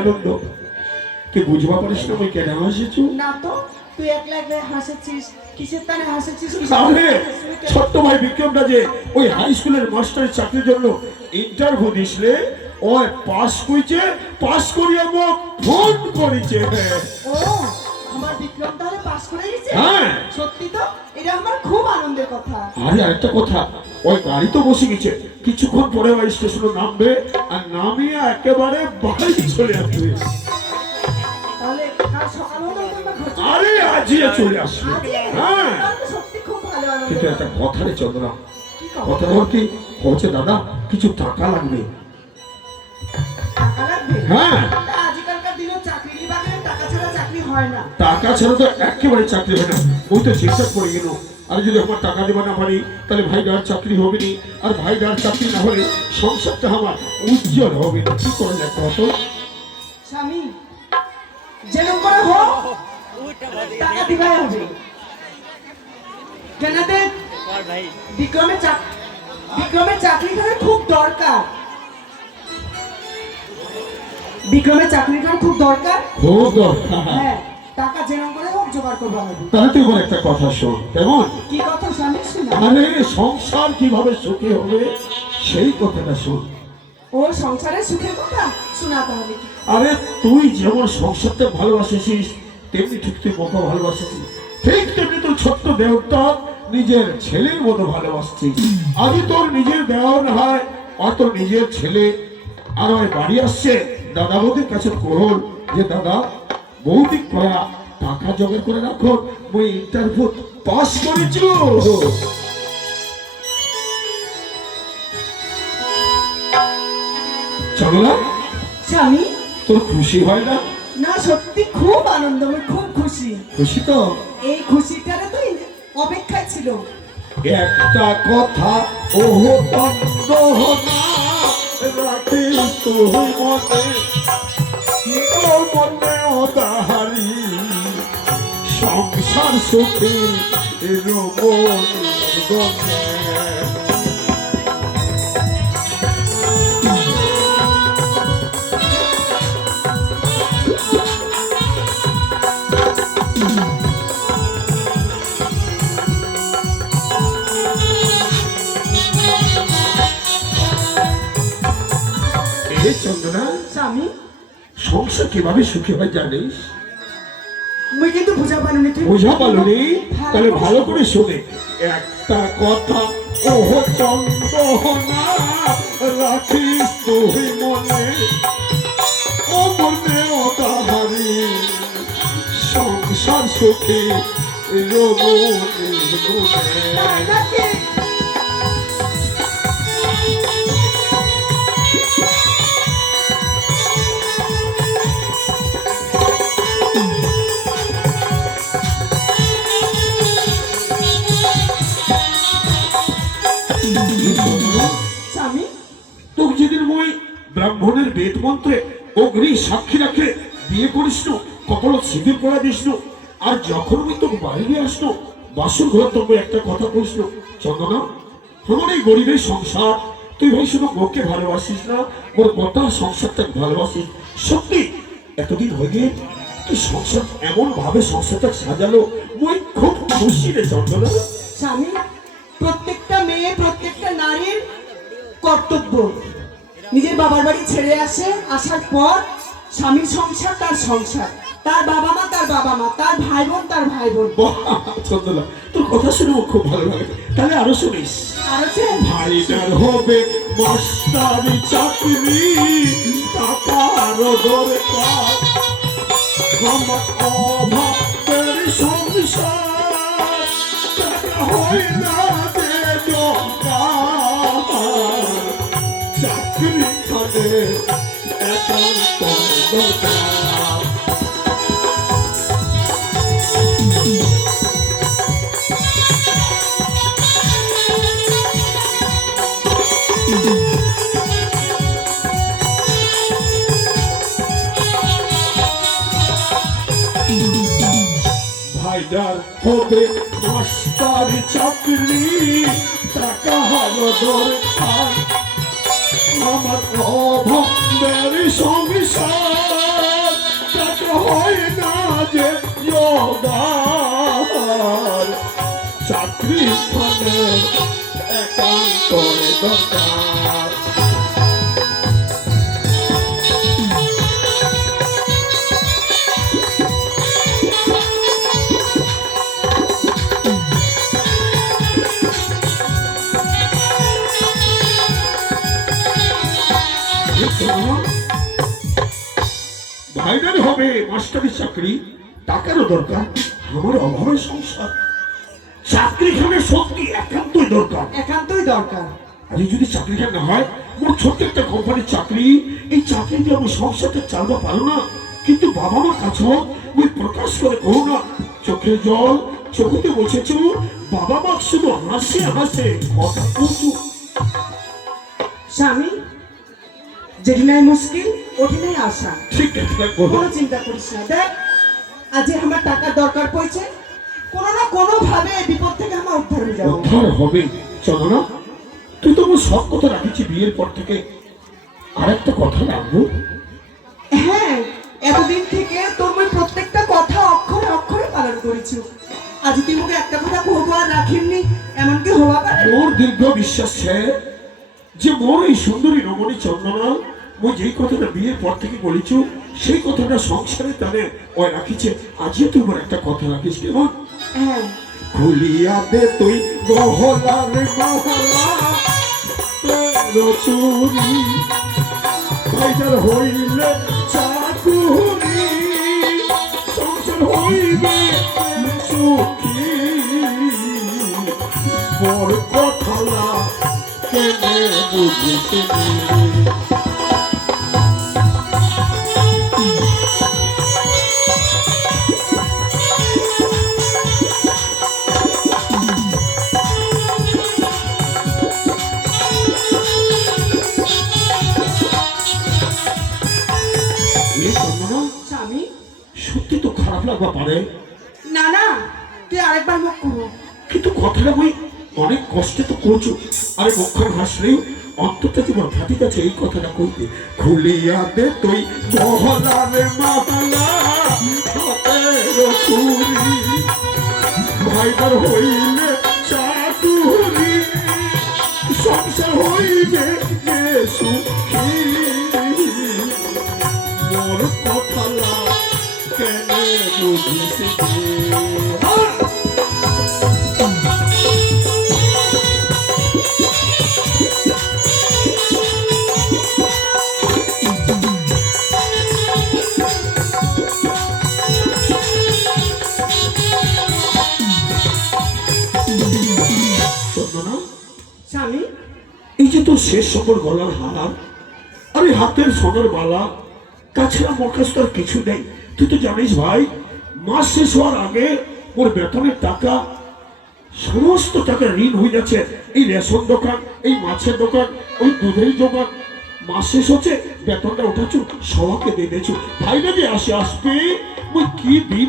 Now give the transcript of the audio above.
আনন্দ কে বুঝবা পারিস না আমি কেন হাসিছু? না তো, তুই একলা একলা হাসেছিস, কিসের টানে হাসেছিস? তাহলে ছোট্ট ভাই বিক্রমটা যে ওই হাই স্কুলের মাস্টারের চাকরির জন্য ইন্টারভিউ দিছিলে, ও পাস করেছে, পাস করিয়া মোক ফোন করেছে। ও, আমার বিক্রম তাহলে পাস করে গেছে? হ্যাঁ। সত্যি তো, এটা আমার খুব আনন্দের কথা। আরে আরেকটা কথা, ওই গাড়ি তো বসে গেছে, কিছুক্ষণ পরে ওই স্টেশনে নামবে, আর নামিয়ে একেবারে বাড়ি চলে আসবে। তাহলে কাল সকাল হলে আমরা ঘর চলে আরে আজই চলে আসবে। আজই? হ্যাঁ, তাহলে সত্যি খুব ভালো আনন্দ। কিন্তু একটা কথা রে চন্দ্রা, কি কথা? কথা বল কি বলছে, দাদা কিছু টাকা লাগবে। টাকা লাগবে? হ্যাঁ, তা আজকালকার দিনে চাকরির বাজারে টাকা ছাড়া চাকরি হয় না। টাকা ছাড়া তো একেবারে চাকরি হয় না। ওই তো চিন্তা করে গেল, আর যদি আমার টাকা দেওয়া না পারি তাহলে ভাইটার চাকরি হবে না, আর ভাইটার চাকরি না হলে সংসারটা আমার উজ্জ্বল হবে না। কি করে একটা কত স্বামী, যেরকম করে হোক টাকা দিবাই হবে। কেনাতে বিক্রমের চাকরিখানে খুব দরকার। বিক্রমের চাকরিখানে খুব দরকার। খুব দরকার। হ্যাঁ, টাকা যেরকম করে হোক জোগাড় করবা হবে। তাহলে তুই বল একটা কথা শোন, কেমন? কি কথা স্বামী? শুনো। মানে সংসার কিভাবে সুখী হবে সেই কথাটা শোন। ও সংসারের সুখের কথা শোনা তাহলে। আরে তুই যেমন সংসারটা ভালোবাসিস, তেমনি ঠিক তুই মোকে ভালোবাসিস, ঠিক তেমনি তুই ছোট্ট দেওরটা নিজের ছেলের মতো ভালোবাসছিস। আজ তোর নিজের দেওয়ার হয়, আর তোর নিজের ছেলে আর ওই বাড়ি আসছে দাদা বৌদির কাছে কহল যে দাদা বৌদি কয়া টাকা জোগাড় করে রাখো, মুই ইন্টারভিউ পাস করেছি। চলো না, স্বামী, তোর খুশি হয় না? না সত্যি খুব আনন্দ, আমি খুব খুশি। খুশি তো? এই খুশিটারে তো অপেক্ষায় ছিল। একটা কথা ওহ তন্দ না রাখিস তুই মনে, ও মনে ও তাহারি সংসার সুখী রমণী গনে। চন্দনা, স্বামী, সংসার কিভাবে সুখী হয় জানিস? মুই কিন্তু বুঝা পারিনি। তুই বোঝা পালনি? তাহলে ভালো করে শোনে। একটা কথা ওহ চন্দনা রাখিস তুই মনে, ও মনে ও তাহারি সংসার সুখী রমণী গুণে। তাই নাকি? স্বামী, তোকে যেদিন মই ব্রাহ্মণের বেদ মন্ত্রে অগ্নি সাক্ষী রাখে বিয়ে করিস, কপাল সিঁদুর পরা দিস, আর যখন আমি তোকে বাইরে আসলো বাসন ঘর তোকে একটা কথা কইস, চন্দনা আমার এই গরিবের সংসার, তুই ভাই শুধু ওকে ভালোবাসিস না, ওর গোটা সংসারটাকে ভালোবাসিস। সত্যি এতদিন হয়ে গিয়ে তুই সংসার এমন ভাবে সংসারটা সাজালো, মই খুব খুশি রে চন্দনা। স্বামী, প্রত্যেকটা মেয়ে, প্রত্যেকটা নারীর কর্তব্য নিজের বাবার বাড়ি ছেড়ে আসার পর স্বামীর সংসার তার সংসার, তার বাবা মা তার বাবা মা, তার ভাই বোন তার ভাই বোন। চন্দনা, তোর কথা শুনে আমার খুব ভালো লাগে, তাহলে আরো শুনিস। আর হচ্ছে ভাইটার হবে মাস্টারি চাকরি, টাকার দরকার, আমার অভাবের সংসার, টাকা হয় না যে জোগাড়, চাকরি খানে একান্ত দরকার। ভাইটার হবে মাস্টারি চাকরি, টাকা হলো দরকার, আমার অভাবের সংসার টাকা হয় না যে জোগাড় চাকরি মানে একান্ত দরকার ভাইদের হবে মাস্টারি চাকরি টাকারও দরকার আমার অভাবের সংসার চাকরিখানে সত্যি একান্তই দরকার একান্তই দরকার। আর যদি চাকরিখানে না হয় মোর ছোট্ট একটা কোম্পানির চাকরি এই চাকরি দিয়ে আমি সংসারটা চালতে পারো না কিন্তু বাবা মার কাছেও ওই প্রকাশ করে কহো না চোখে জল চোখে বসেছ বাবা মা শুধু হাসে হাসে কথা বলছো স্বামী যেটি নাই মুশকিল ওটি নাই আশা। ঠিক আছে বলো কোনো চিন্তা করিস না। দেখ আজ আমার টাকার দরকার পড়েছে কোনো না কোনো ভাবে এই বিপদ থেকে আমার উদ্ধার হয়ে যাবো। উদ্ধার হবে চলো না তুই তো আমার সব কথা রাখিছি বিয়ের পর থেকে আর একটা কথা রাখবো হ্যাঁ এতদিন থেকে তোর ওই প্রত্যেকটা কথা অক্ষরে অক্ষরে পালন করেছি আজ তুই মুখে একটা কথা কহবো আর রাখিননি এমনকি হওয়া পারে। মোর দীর্ঘ বিশ্বাস ছে যে মোর এই সুন্দরী রমণী চন্দনা মই যেই কথাটা বিয়ের পর থেকে বলেছ সেই কথাটা সংসারে তাহলে ওই রাখিছে আজও তুই মোর একটা কথা রাখিস কেমন হ্যাঁ খুলিয়া দে তুই গহলার মহলা তোর চুরি ভাইজার হইলে চাকুরি সংসার হইবে সুখী বড় কথা কেনে বুঝিতে স্বামী সত্যি তো খারাপ লাগবা পারে না না তুই আরেকবার মুখ করো কিন্তু কথাটা বই অনেক কষ্টে তো করছো আরে মুখখান হাসলেই অন্তরটা জীবন ফাটি গেছে এই কথাটা কইতে খুলিয়া দে তুই মহলারে মালা হাতের চুরি ভাইবার হইলে চাকুরি সংসার হইবে যে সুখী মোর কথা কেন বুঝিস স্বামী এই যে তোর শেষ সম্পর গলার হার আর এই হাতের সোনার বালা কাছে আমার কাছে তোর কিছু নেই তুই তো জানিস ভাই মাস শেষ হওয়ার আগে ওর বেতনের টাকা সমস্ত টাকা ঋণ হয়ে যাচ্ছে এই রেশন দোকান এই মাছের দোকান ওই দুধের দোকান মাস শেষ হচ্ছে বেতনটা উঠাচ্ছ সবাইকে দিয়ে দিয়েছো ভাই না যে আসবে ওই কি দিন